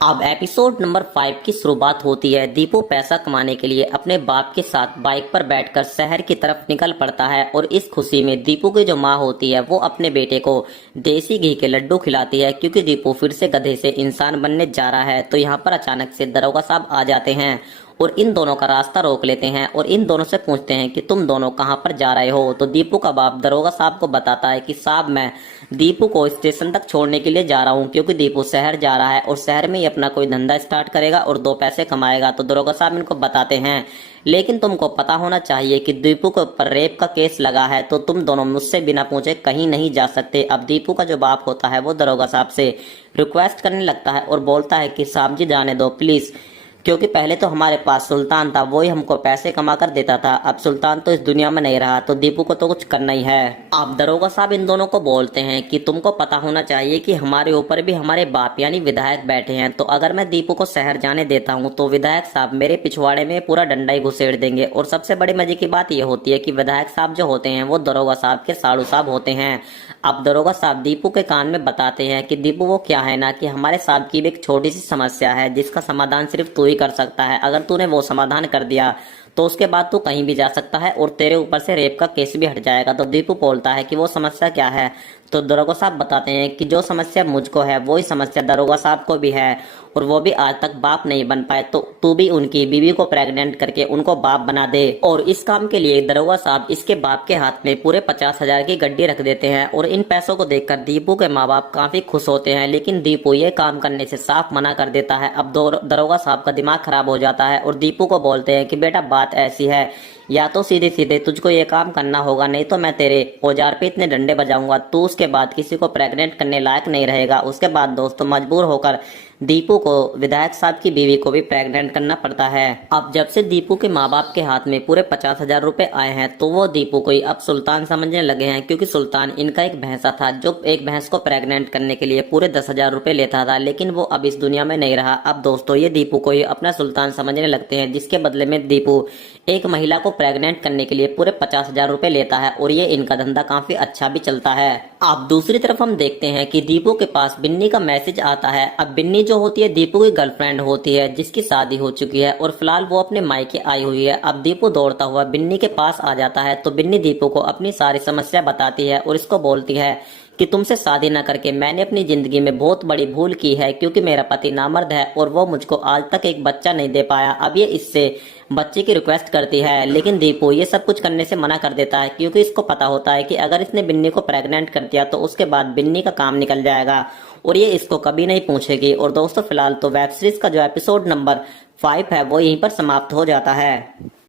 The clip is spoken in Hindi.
अब एपिसोड नंबर 5 की शुरुआत होती है। दीपू पैसा कमाने के लिए अपने बाप के साथ बाइक पर बैठकर शहर की तरफ निकल पड़ता है और इस खुशी में दीपू की जो माँ होती है वो अपने बेटे को देसी घी के लड्डू खिलाती है, क्योंकि दीपू फिर से गधे से इंसान बनने जा रहा है। तो यहाँ पर अचानक से दरोगा साहब आ जाते हैं और इन दोनों का रास्ता रोक लेते हैं और इन दोनों से पूछते हैं कि तुम दोनों कहाँ पर जा रहे हो। तो दीपू का बाप दरोगा साहब को बताता है कि साहब मैं दीपू को स्टेशन तक छोड़ने के लिए जा रहा हूँ, क्योंकि दीपू शहर जा रहा है और शहर में ही अपना कोई धंधा स्टार्ट करेगा और 2 पैसे कमाएगा। तो दरोगा साहब इनको बताते हैं लेकिन तुमको पता होना चाहिए कि दीपू के ऊपर रेप का केस लगा है, तो तुम दोनों मुझसे बिना पूछे कहीं नहीं जा सकते। अब दीपू का जो बाप होता है वो दरोगा साहब से रिक्वेस्ट करने लगता है और बोलता है कि साहब जी जाने दो प्लीज, क्योंकि पहले तो हमारे पास सुल्तान था, वही हमको पैसे कमा कर देता था। अब सुल्तान तो इस दुनिया में नहीं रहा, तो दीपू को तो कुछ करना ही है। अब दरोगा साहब इन दोनों को बोलते हैं कि तुमको पता होना चाहिए कि हमारे ऊपर भी हमारे बाप यानी विधायक बैठे हैं, तो अगर मैं दीपू को शहर जाने देता हूँ तो विधायक साहब मेरे पिछवाड़े में पूरा डंडा ही घुसेड़ देंगे। और सबसे बड़ी मजे की बात यह होती है कि विधायक साहब जो होते हैं वो दरोगा साहब के साड़ू साहब होते हैं। अब दरोगा साहब दीपू के कान में बताते हैं कि दीपू वो क्या है ना, कि हमारे साहब की भी एक छोटी सी समस्या है जिसका समाधान सिर्फ तू ही कर सकता है। अगर तूने वो समाधान कर दिया तो उसके बाद तू कहीं भी जा सकता है और तेरे ऊपर से रेप का केस भी हट जाएगा। तो दीपू बोलता है कि वो समस्या क्या है। तो दरोगा साहब बताते हैं कि जो समस्या मुझको है वही समस्या दरोगा साहब को भी है और वो भी आज तक बाप नहीं बन पाए, तो तू भी उनकी बीवी को प्रेग्नेंट करके उनको बाप बना दे। और इस काम के लिए दरोगा साहब इसके बाप के हाथ में पूरे 50,000 की गड्डी रख देते हैं और इन पैसों को देखकर दीपू के माँ बाप काफी खुश होते हैं, लेकिन दीपू ये काम करने से साफ मना कर देता है। अब दरोगा साहब का दिमाग खराब हो जाता है और दीपू को बोलते हैं कि बेटा बात ऐसी है, या तो सीधे सीधे तुझको ये काम करना होगा, नहीं तो मैं तेरे औजार पे इतने डंडे बजाऊंगा तू उसके बाद किसी को प्रेग्नेंट करने लायक नहीं रहेगा। उसके बाद दोस्तों मजबूर होकर दीपू को विधायक साहब की बीवी को भी प्रेग्नेंट करना पड़ता है। अब जब से दीपू के माँ बाप के हाथ में पूरे 50,000 रुपए आए हैं तो वो दीपू को ही अब सुल्तान समझने लगे हैं, क्योंकि सुल्तान इनका एक भैंसा था जो एक भैंस को प्रेग्नेंट करने के लिए पूरे 10,000 रुपए लेता था, लेकिन वो अब इस दुनिया में नहीं रहा। अब दोस्तों ये दीपू को ही अपना सुल्तान समझने लगते हैं, जिसके बदले में दीपू एक महिला को प्रेग्नेंट करने के लिए पूरे 50,000 रुपए लेता है और ये इनका धंधा काफी अच्छा भी चलता है। अब दूसरी तरफ हम देखते हैं कि दीपू के पास बिन्नी का मैसेज आता है। अब बिन्नी जो होती है दीपू की गर्लफ्रेंड होती है, जिसकी शादी हो चुकी है और फिलहाल वो अपने मायके आई हुई है। अब दीपू दौड़ता हुआ बिन्नी के पास आ जाता है, तो बिन्नी दीपू को अपनी सारी समस्या बताती है और इसको बोलती है कि तुमसे शादी न करके मैंने अपनी जिंदगी में बहुत बड़ी भूल की है, क्योंकि मेरा पति नामर्द है और वो मुझको आज तक एक बच्चा नहीं दे पाया। अब ये इससे बच्चे की रिक्वेस्ट करती है, लेकिन दीपू ये सब कुछ करने से मना कर देता है, क्योंकि इसको पता होता है कि अगर इसने बिन्नी को प्रेग्नेंट कर दिया तो उसके बाद बिन्नी का काम निकल जाएगा और ये इसको कभी नहीं पूछेगी। और दोस्तों फिलहाल तो वेब सीरीज का जो एपिसोड नंबर 5 है वो यहीं पर समाप्त हो जाता है।